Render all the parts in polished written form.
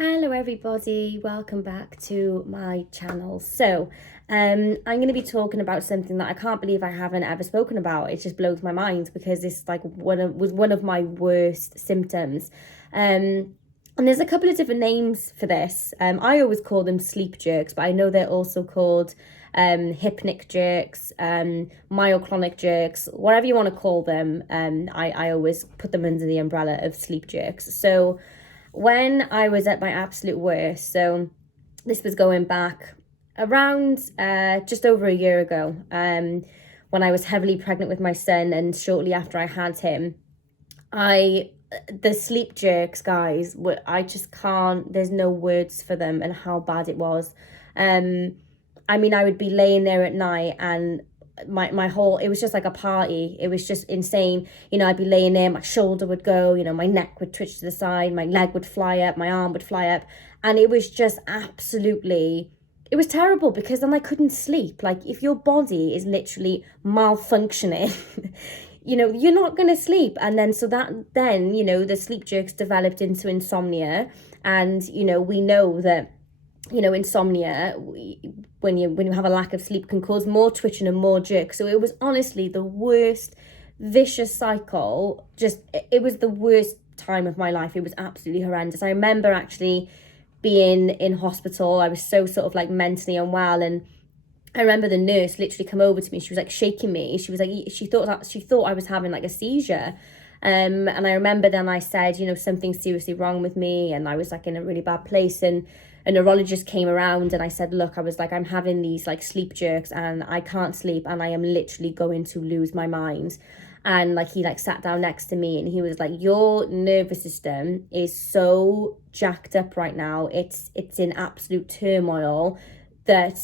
Hello everybody, welcome back to my channel. I'm going to be talking about something that I can't believe I haven't ever spoken about. It just blows my mind because it's like was one of my worst symptoms. And there's a couple of different names for this. I always call them sleep jerks, but I know they're also called hypnic jerks, myoclonic jerks, whatever you want to call them. I always put them under the umbrella of sleep jerks. So when I was at my absolute worst, so this was going back around just over a year ago, when I was heavily pregnant with my son, and shortly after I had him, the sleep jerks, guys, I just can't, there's no words for them and how bad it was. I would be laying there at night and my whole, it was just like a party. It was just insane. I'd be laying there, my shoulder would go, my neck would twitch to the side, my leg would fly up, my arm would fly up, and it was just absolutely, it was terrible because then I couldn't sleep. Like, if your body is literally malfunctioning, you're not going to sleep. And then the sleep jerks developed into insomnia. And we know that insomnia, when you have a lack of sleep, can cause more twitching and more jerks. So it was honestly the worst vicious cycle. It was the worst time of my life. It was absolutely horrendous. I remember actually being in hospital. I was so sort of like mentally unwell, and I remember the nurse literally come over to me. She was like shaking me. She was like, she thought I was having like a seizure. And I remember then I said, something's seriously wrong with me, and I was like in a really bad place. And a neurologist came around, and I said, look, I was like, I'm having these like sleep jerks and I can't sleep and I am literally going to lose my mind. And like, he like sat down next to me and he was like, your nervous system is so jacked up right now. It's in absolute turmoil, that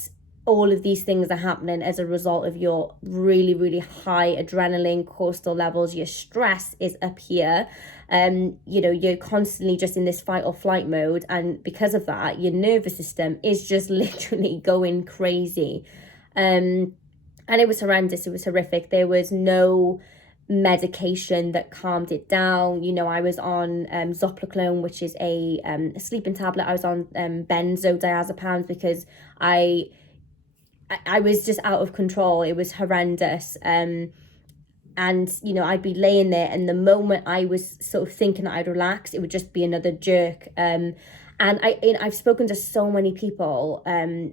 all of these things are happening as a result of your really, really high adrenaline cortisol levels. Your stress is up here. You're constantly just in this fight or flight mode. And because of that, your nervous system is just literally going crazy. And it was horrendous. It was horrific. There was no medication that calmed it down. I was on Zopiclone, which is a sleeping tablet. I was on benzodiazepines because I was just out of control. It was horrendous. And I'd be laying there, and the moment I was sort of thinking that I'd relax, it would just be another jerk. And I've spoken to so many people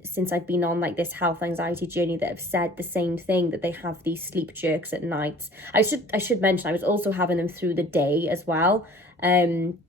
since I've been on like this health anxiety journey that have said the same thing, that they have these sleep jerks at night. I should mention I was also having them through the day as well. And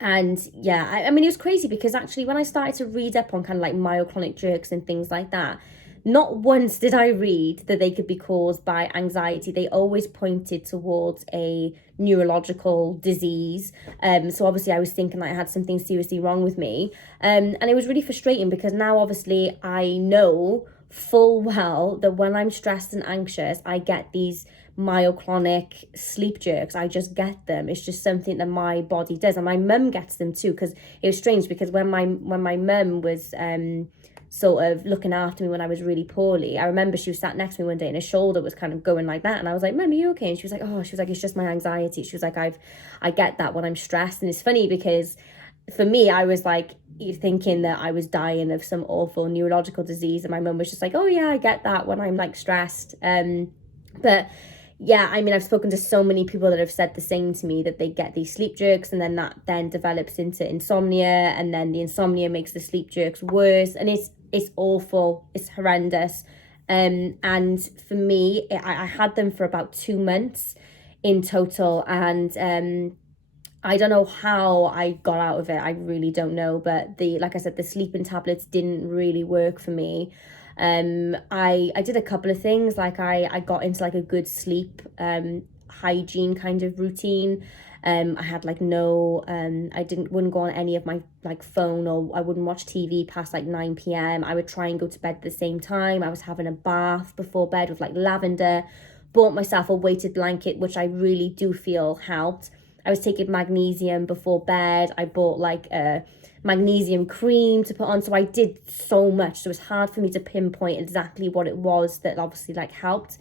yeah, it was crazy because actually when I started to read up on kind of like myoclonic jerks and things like that, not once did I read that they could be caused by anxiety. They always pointed towards a neurological disease. So obviously I was thinking that I had something seriously wrong with me. And it was really frustrating because now obviously I know full well that when I'm stressed and anxious, I get these myoclonic sleep jerks. I just get them. It's just something that my body does. And my mum gets them too, because it was strange because when my mum was sort of looking after me when I was really poorly, I remember she was sat next to me one day and her shoulder was kind of going like that, and I was like, Mum, are you okay? And she was like, it's just my anxiety. She was like, I get that when I'm stressed. And it's funny because for me, I was like thinking that I was dying of some awful neurological disease, and my mum was just like, oh yeah, I get that when I'm like stressed. But yeah, I've spoken to so many people that have said the same to me, that they get these sleep jerks, and then that then develops into insomnia, and then the insomnia makes the sleep jerks worse, and it's awful. It's horrendous. And for me, I had them for about 2 months in total, and I don't know how I got out of it. I really don't know, but like I said, the sleeping tablets didn't really work for me. I did a couple of things, like I got into like a good sleep hygiene kind of routine. I had like wouldn't go on any of my like phone, or I wouldn't watch TV past like 9 p.m. I would try and go to bed at the same time. I was having a bath before bed with like lavender, bought myself a weighted blanket, which I really do feel helped. I was taking magnesium before bed. I bought like a magnesium cream to put on. So I did so much. So it was hard for me to pinpoint exactly what it was that obviously like helped.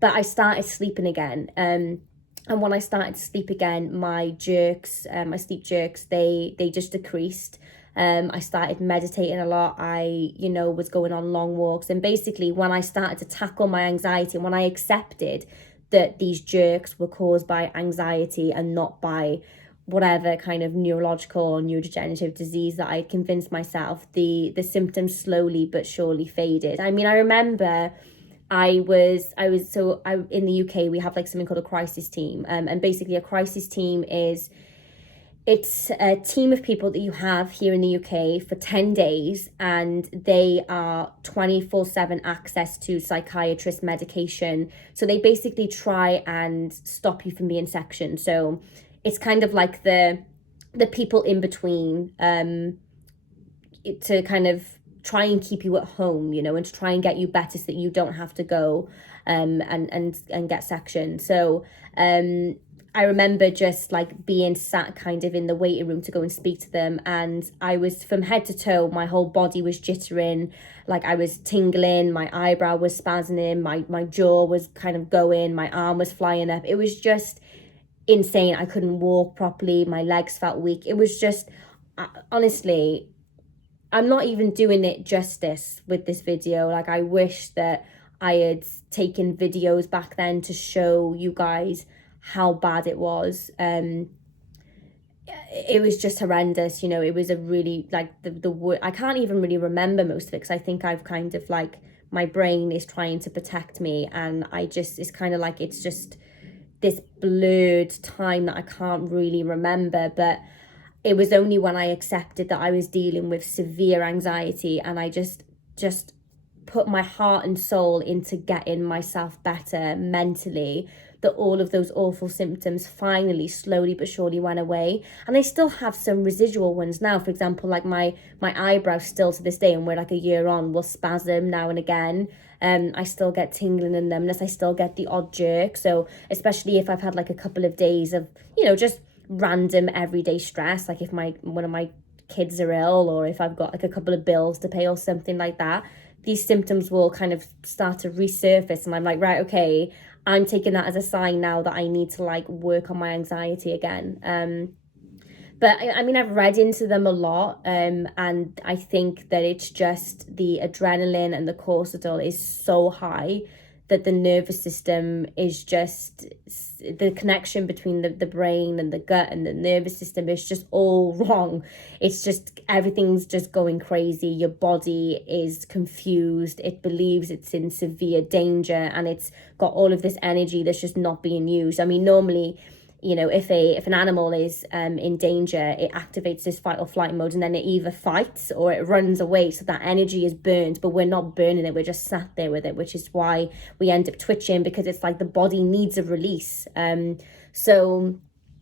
But I started sleeping again. And when I started to sleep again, my sleep jerks, they just decreased. I started meditating a lot. I, was going on long walks. And basically, when I started to tackle my anxiety and when I accepted that these jerks were caused by anxiety and not by whatever kind of neurological or neurodegenerative disease that I convinced myself, the symptoms slowly but surely faded. I mean, I remember I was in the UK, we have like something called a crisis team. And basically a crisis team it's a team of people that you have here in the UK for 10 days, and they are 24/7 access to psychiatrist medication. So they basically try and stop you from being sectioned. So it's kind of like the people in between, to kind of try and keep you at home, and to try and get you better so that you don't have to go and get sectioned. So I remember just like being sat kind of in the waiting room to go and speak to them, and I was, from head to toe, my whole body was jittering, like I was tingling, my eyebrow was spasming, my jaw was kind of going, my arm was flying up. It was just insane. I couldn't walk properly, my legs felt weak. It was just, honestly, I'm not even doing it justice with this video. Like, I wish that I had taken videos back then to show you guys how bad it was. It was just horrendous. It was a really, like, the I can't even really remember most of it, because I think I've kind of like, my brain is trying to protect me, and it's kind of like, it's just this blurred time that I can't really remember. But it was only when I accepted that I was dealing with severe anxiety, and I just put my heart and soul into getting myself better mentally, that all of those awful symptoms finally, slowly but surely, went away. And I still have some residual ones now. For example, like my eyebrows still to this day, and we're like a year on, will spasm now and again. I still get tingling and numbness. I still get the odd jerk. So especially if I've had like a couple of days of, just random everyday stress, like if one of my kids are ill, or if I've got like a couple of bills to pay or something like that, these symptoms will kind of start to resurface, and I'm like, right, okay, I'm taking that as a sign now that I need to like work on my anxiety again. But I mean, I've read into them a lot, and I think that it's just the adrenaline and the cortisol is so high that the nervous system is just, the connection between the brain and the gut and the nervous system is just all wrong. It's just, everything's just going crazy. Your body is confused. It believes it's in severe danger, and it's got all of this energy that's just not being used. I mean, normally, if an animal is in danger, it activates this fight or flight mode, and then it either fights or it runs away, so that energy is burned. But we're not burning it, we're just sat there with it, which is why we end up twitching, because it's like the body needs a release. And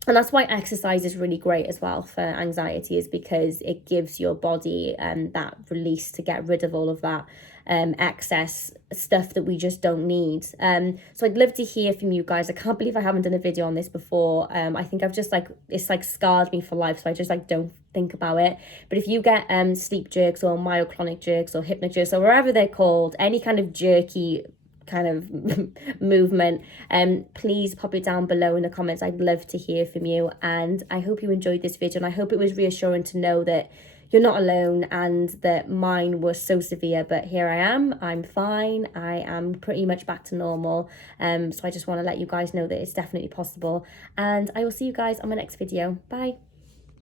that's why exercise is really great as well for anxiety, is because it gives your body that release to get rid of all of that excess stuff that we just don't need. So I'd love to hear from you guys. I can't believe I haven't done a video on this before. I think I've just like, it's like scarred me for life, so I just like don't think about it. But if you get sleep jerks or myoclonic jerks or hypnic jerks or wherever they're called, any kind of jerky kind of movement, please pop it down below in the comments. I'd love to hear from you, and I hope you enjoyed this video, and I hope it was reassuring to know that you're not alone, and that mine was so severe, but here I am. I'm fine. I am pretty much back to normal. So I just want to let you guys know that it's definitely possible, and I will see you guys on my next video. Bye.